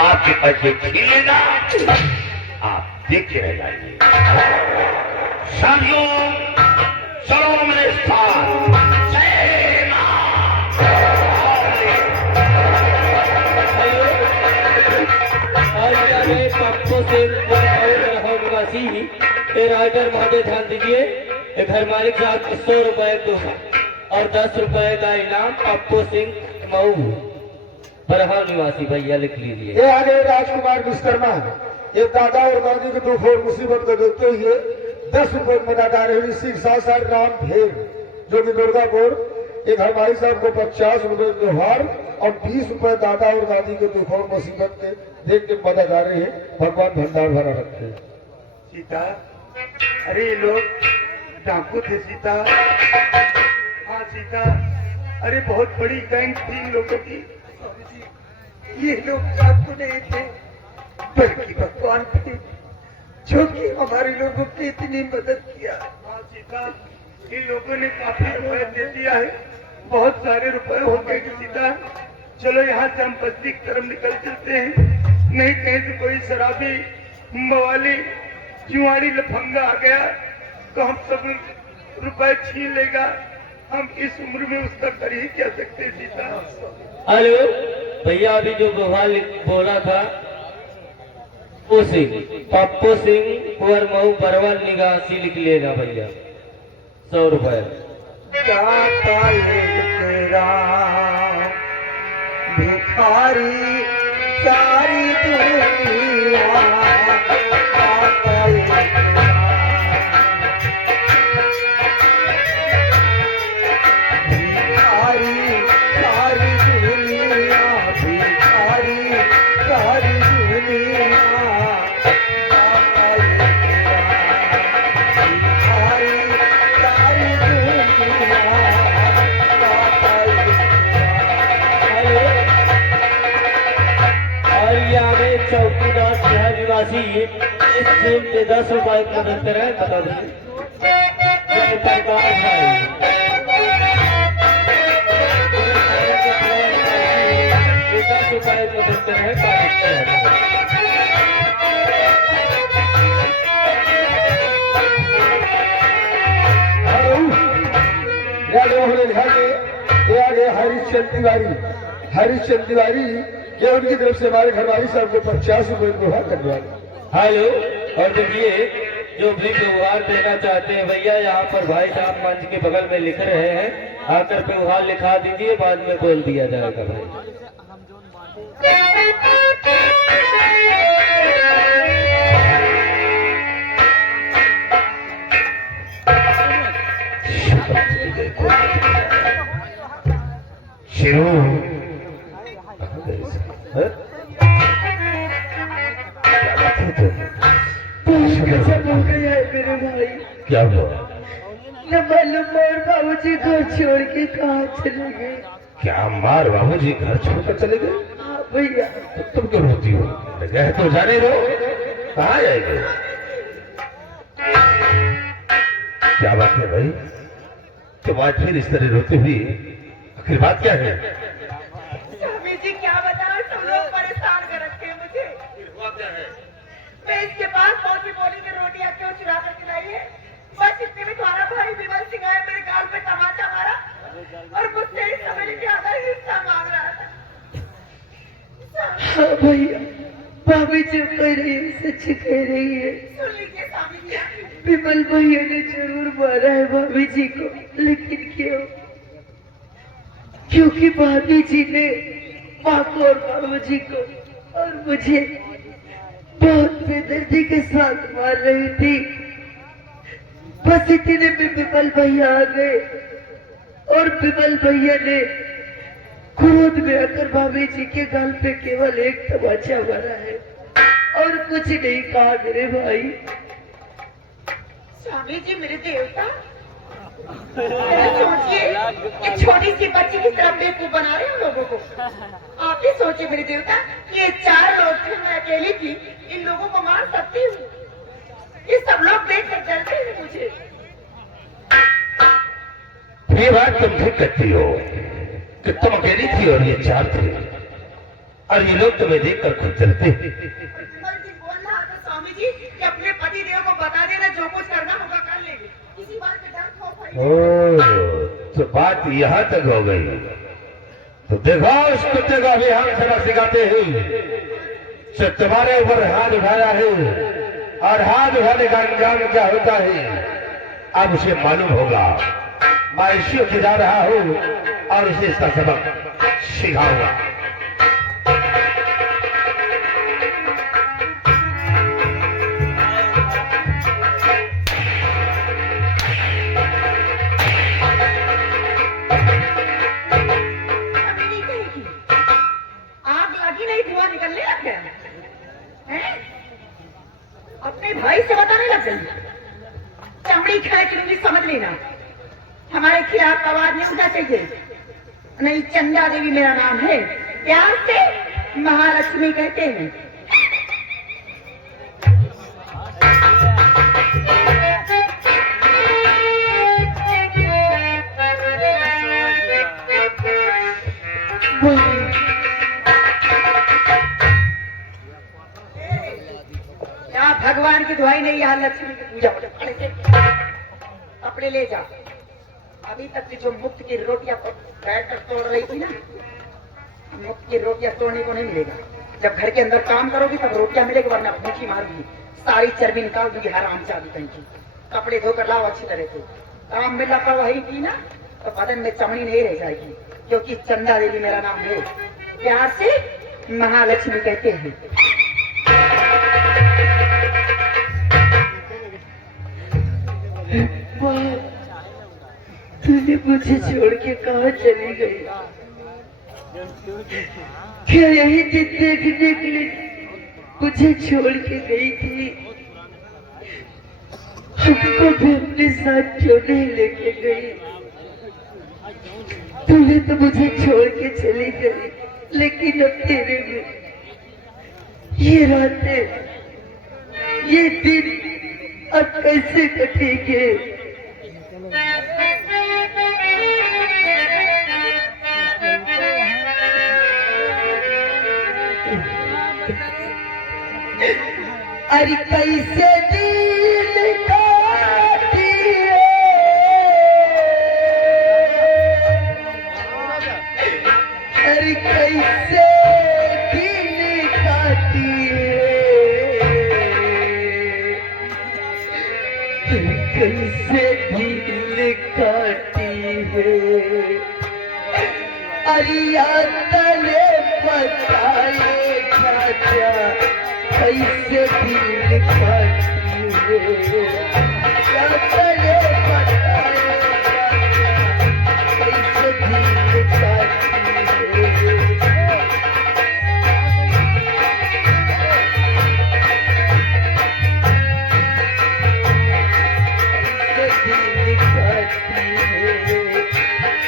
आपके पैसे छीन लेगा, आप देखते रह जाएंगे। साथियों, चलो मेरे साथ। पप्पू सिंह निवासी राइटर महोदय ध्यान दीजिए। घर मालिक साहब 100 रुपए दूंगा और 10 रुपए का इनाम पप्पू सिंह मऊ बरहा निवासी भैया लिख लीजिए। ये आगे राजकुमार विश्वकर्मा, ये दादा और दादी के दुख और मुसीबत को देखते हुए 10 रुपए में दादा रही साथ राम भेर जो कि दुर्गापुर, एक हमारी साहब को 50 रुपए व्यवहार और 20 रुपए दादा और दादी के दुख और मुसीबत के देख के मदद आ रही है। भगवान भंडार भरा रखे। सीता, अरे ये लोग डाकू थे सीता। हाँ सीता, अरे बहुत बड़ी गैंग थी इन लोगों की। ये लोग डाकू नहीं थे बल्कि भगवान थे जो कि हमारे लोगों की इतनी मदद किया। हाँ सीता, इन लोगों ने काफी रुपए दे दिया है, बहुत सारे रुपए हो गए सीता। चलो यहाँ से हम बस्ती की तरफ निकल चलते हैं, नहीं कहीं से कोई शराबी मवाली जुआरी लफंगा आ गया तो हम सब रुपए छीन लेगा। हम इस उम्र में उसका कर ही क्या सकते हैं सीता। हेलो भैया, अभी जो बवाल बोला था पप्पू सिंह, पप्पू सिंह कुंवर मऊ बरवाल निवासी लिख लेना भैया, 100 रुपए। भिखारी सारी दुनिया चौकीदार शहर निवासी इस फिल्म के 10 रुपए का अंतर है, बता दीजिए। 10 रुपए का अंतर है। हरीशचंद तिवारी ये उनकी तरफ से हमारे घरवाली साहब को 50 रुपए व्यवहार करवा। हेलो, और देखिए जो भी व्यवहार देना चाहते हैं भैया, यहाँ पर भाई साहब मंच के बगल में लिख रहे हैं, आकर व्यवहार लिखा दीजिए, बाद में बोल दिया जाएगा भाई। शिरू मेरे भाई, क्या हुआ? न मालूम और बाबूजी घर छोड़ के कहाँ चले गए। क्या मार बाबूजी घर छोड़कर चले गए? हाँ भैया। तो तुम क्यों रोती हो? गए तो जाने दो, कहाँ जाएंगे? क्या बात है भाई, तुम आज फिर इस तरह रोते हुई, आखिर बात क्या है? स्वामी जी क्या बताओ, सब लोग परेशान कर रखे हैं मुझे। मैं इसके पास मौसी बोली की रोटियां क्यों चुरा कर खिलाई है, बस इतने में तुम्हारा भाई विमल सिंह आया, मेरे गाल पे तमाचा मारा और मुझसे इस समय के आधा हिस्सा मांग रहा था। हाँ भैया, भाभी जो कह रही है सच कह रही है। सुन लीजिए स्वामी जी, विमल भैया ने जरूर मारा है भाभी जी को, लेकिन क्यों? क्योंकि भाभी जी ने माँ को और बाबू जी को और मुझे बहुत बेदर्दी के साथ मार रही थी। बस इतने में विमल भैया आ गए और विमल भैया ने क्रोध में आकर भाभी जी के गाल पे केवल एक तमाचा मारा है और कुछ नहीं कहा मेरे भाई। स्वामी जी मेरे देवता, सोचिए ये छोटी सी बच्ची की तरफ बेवकूफ बना रहे हैं लोगों को। आप ही सोचिए मेरे देवता, ये 4 लोग थे, मैं अकेली थी, इन लोगों को मार सकती हूँ। ये सब लोग देख कर डरते हैं मुझे। ये बात तुम ठीक कहती हो कि तुम अकेली थी और ये 4 थे। और ये लोग तुम्हें देखकर खुद चलते हैं। जी बोल रहा था स्वामी जी कि अपने पति देव को बता देना, जो कुछ करना होगा कर लेंगे, किसी बात पे डर खौफ है। ओ, तो बात यहाँ तक हो गई। तो देखो उस कुत्ते का भी हम सबक सिखाते हैं। जो तुम्हारे ऊपर हाथ उठाया है और हाथ उठाने का अंजाम क्या होता है अब उसे मालूम होगा। मैं इसी के जा रहा हूँ और उसे इसका सबक सिखाऊंगा। अभी नहीं कहेगी, आग लगी नहीं, धुआं निकलने लग गया है। अपने भाई से बताने लग गई, चमड़ी खींच लूंगी, समझ लेना। हमारे खिलाफ आवाज नहीं उठना चाहिए। नहीं, चंदा देवी मेरा नाम है, प्यार से महालक्ष्मी कहते हैं। क्या भगवान की दुआई नहीं, यहाँ लक्ष्मी की पूजा हो जाए। कपड़े ले जा। अभी तक की जो मुफ्त की रोटियां बैठ कर तोड़ रही थी ना, मुफ्त की रोटियां तोड़ने को नहीं मिलेगा। जब घर के अंदर काम करोगी तब रोटियां मिलेगी, वरना भूखी मारूंगी, सारी चर्बी निकाल दूंगी। हराम चाबी कहीं की। कपड़े धोकर लाओ अच्छी तरह से। काम में लापरवाही की ना तो बदन में चमड़ी नहीं रह जाएगी, क्योंकि चंदा देवी मेरा नाम है, प्यार से महालक्ष्मी कहते हैं। तूने मुझे छोड़ के कहाँ चली गई? क्या यही दिन देखने के लिए मुझे छोड़ के गई थी? हमको भी अपने साथ क्यों नहीं लेके गई? तूने तो मुझे छोड़ के चली गई, लेकिन अब तेरे में ये रातें, ये दिन अब कैसे कटेंगे? अरे कैसे दिल काटिए, अरे कैसे दिल काटिए, कैसे दिल काटिए। अरे याद तले बताए चाचा, कैसे दिल काटी है।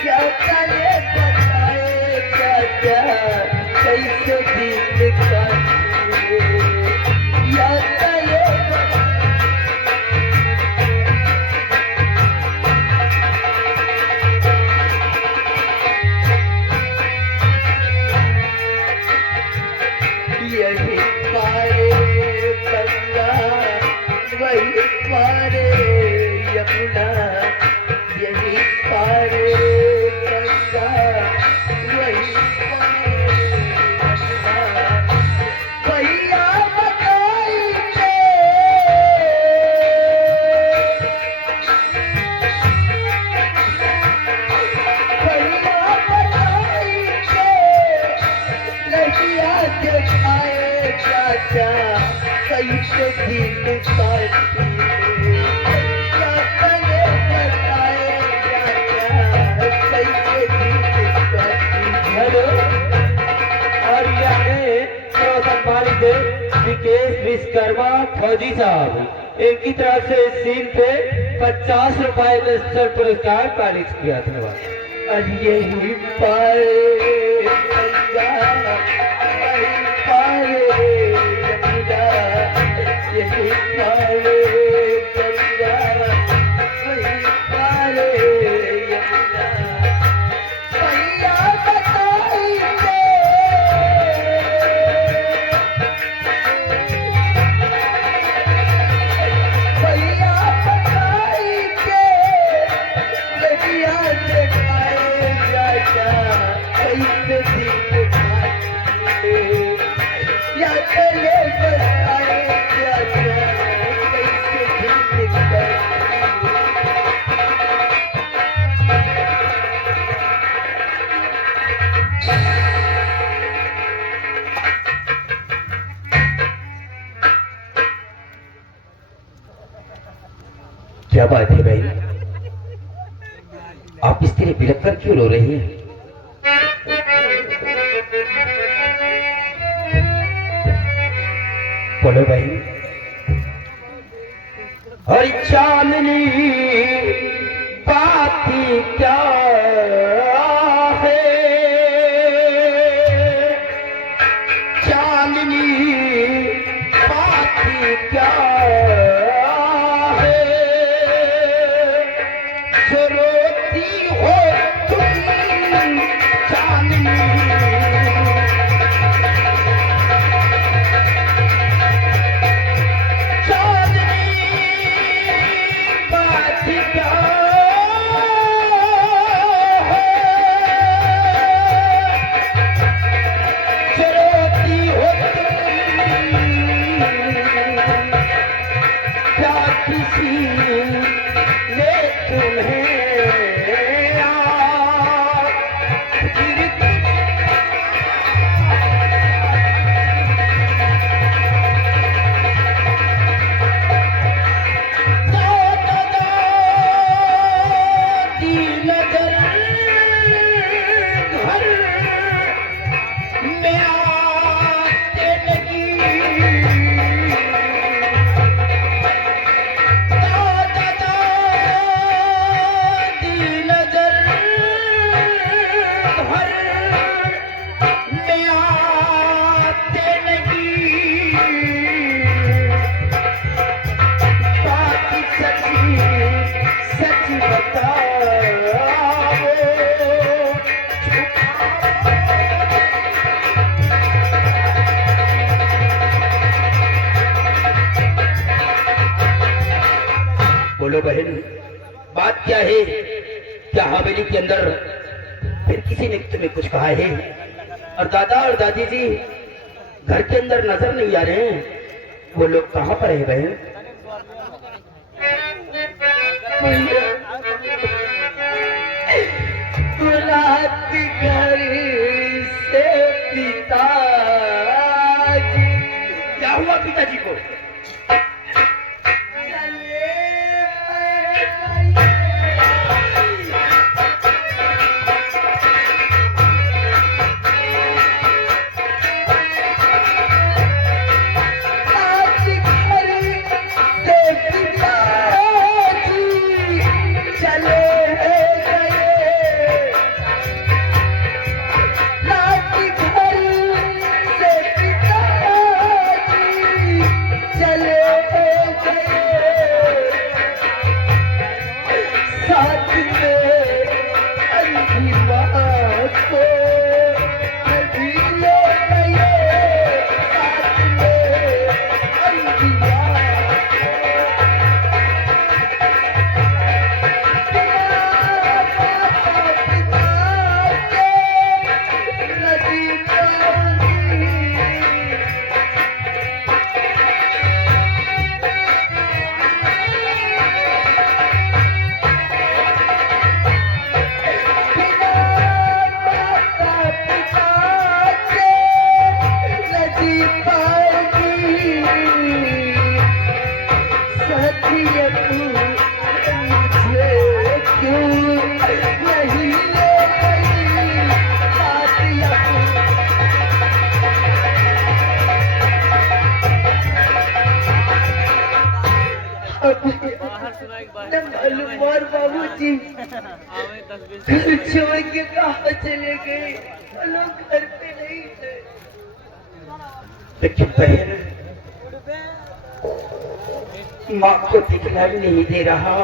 याद तले बताए चाचा, कैसे दिल काटी है। यही पारे गंगा, वही पारे यमुना, यही पारे गंगा, वही पारे यमुना। भैया बताइए, भैया बताइए, लड़कियां दिखाए चाचा, कैसे दिल काटी है। चाचा ने बताए चाचा, कैसे दिल काटी है। हेलो, और यह है सम्मानित विकेश विश्वकर्मा फौजी साहब, इनकी तरफ से इस सीन पे 50 रुपए का पुरस्कार पारित किया। धन्यवाद। और यही पारे गंगा, वही पारे यमुना, यही पारे गंगा, वही पारे यमुना। भैया बताइए, चले बताए क्या कैसे जिंदगी क्या बात है भाई, आप इस तरह बिलख कर क्यों रो रही हैं? बोलो भाई। और चांदनी बात क्या है, चांदनी बात क्या है, जो रोती हो तुम चांदनी, बोलो बहन, बात क्या है? क्या हवेली के अंदर फिर किसी ने तुम्हें कुछ कहा है? और दादा और दादी जी घर के अंदर नजर नहीं आ रहे हैं, वो लोग कहाँ पर है बहन? रात घर से पिताजी, क्या हुआ पिताजी को? बाबूजी घर छोड़ के कहाँ चले गए? लोग घर पे नहीं थे। लेकिन बहन, माँ को दिखलाई नहीं दे रहा,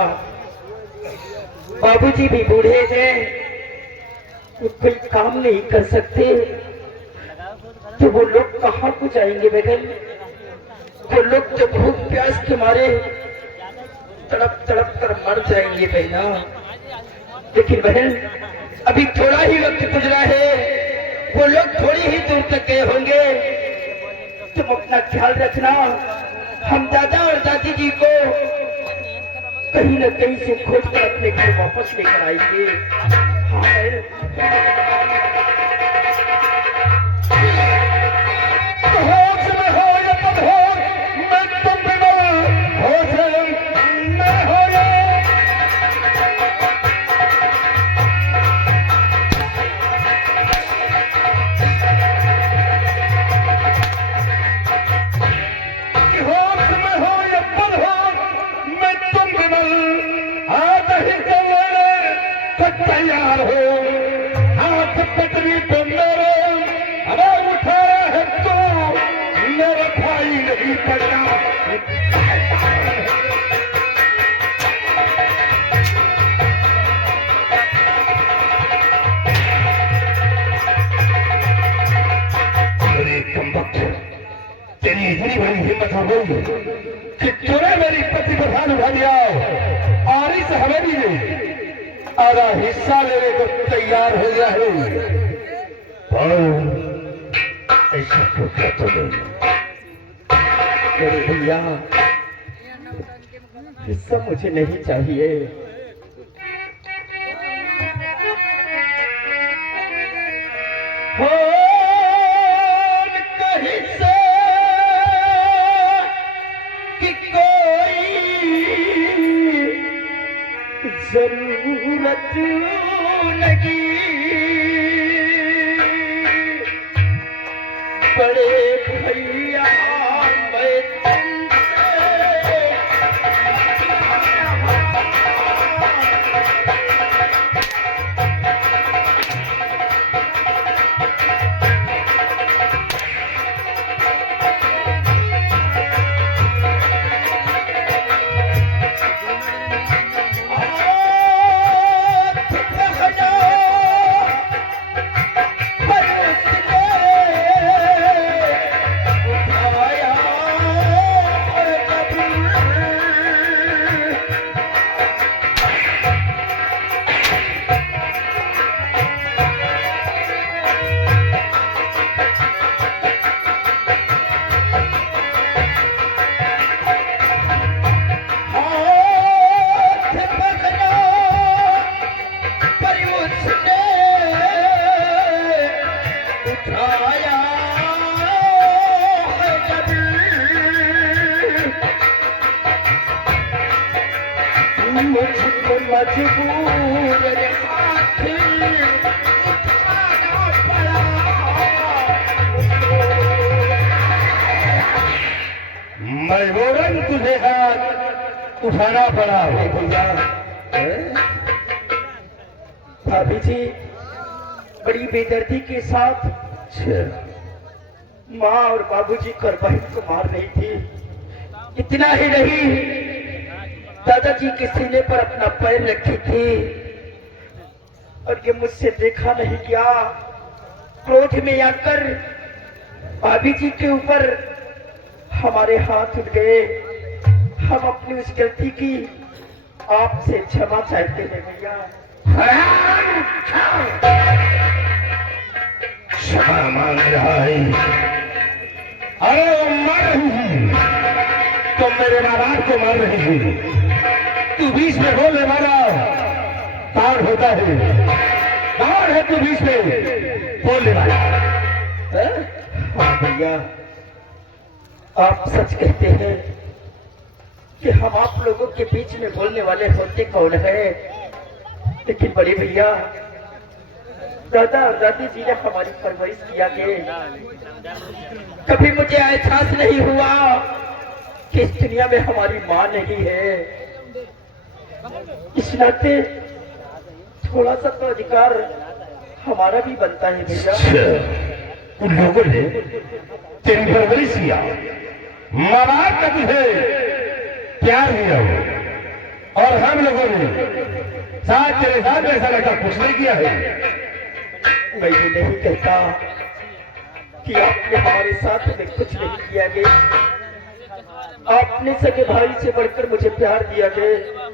बाबूजी भी बूढ़े थे, वो कोई काम नहीं कर सकते, तो वो लोग कहाँ को जाएंगे बहन? वो लोग तो भूख प्यास के मारे तड़प तड़प कर मर जाएंगे बहना। लेकिन बहन, अभी थोड़ा ही वक्त गुजरा है, वो लोग थोड़ी ही दूर तक गए होंगे, तुम अपना ख्याल रखना। हम दादा और दादी जी को कहीं न कहीं से खोज कर अपने घर वापस लेकर आएंगे। होश में हो या बदहोश, मैं तुम बिना होश मैं हो या। होश में हो या बदहोश, मैं तुम बिना आज ही सवेरे को तैयार हो। हाथ पटरी पे मेरे अब उठाया है तो मेरा भाई नहीं पड़ा। तेरी इतनी बड़ी हिम्मत हो गई कि तूने मेरी पति प्रधान उठा दिया और इस हवेली में आधा हिस्सा लेने को तैयार हो गया है। और ऐसा क्यों कहते नहीं? मेरे भैया हिस्सा मुझे नहीं चाहिए। हो हिस्सा की कोई जरूरत लगी। बड़े भैया मैं तुमसे मुझको मजबूर हाथ उठाना पड़ा। मजबूरन तुझे हाथ उठाना पड़ा। भैया भाभी जी बड़ी बेदर्दी के साथ माँ और बाबूजी कर बहन को मार रही थी। इतना ही नहीं, दादाजी के सीने पर अपना पैर रखी थी और ये मुझसे देखा नहीं गया। क्रोध में आकर भाभी जी के ऊपर हमारे हाथ उठ गए। हम अपनी उस गलती की आपसे क्षमा चाहते हैं भैया। क्षमा मांग रहा है? अरे वो मर रही है, तुम मेरे माँ बाप को मार रही है। तू बीच में बोलने वाला कौन होता है? कौन है तू बीच में बोलने वाला? हाँ भैया आप सच कहते हैं कि हम आप लोगों के बीच में बोलने वाले होते कौन है। लेकिन बड़े भैया दादा और दादी जी ने हमारी परवरिश किया कि कभी मुझे एहसास नहीं हुआ कि इस दुनिया में हमारी माँ नहीं है। इस नाते थोड़ा सा तो अधिकार हमारा भी बनता है भैया। उन लोगों ने तेरी परवरिश किया, माँ बाप का तुझे प्यार दिया और हम लोगों ने साथ तेरे साथ ऐसा लड़का कुछ नहीं किया है। मैं ये नहीं कहता कि आपने हमारे साथ में कुछ नहीं किया गया। आपने सगे भाई से बढ़कर मुझे प्यार दिया गया।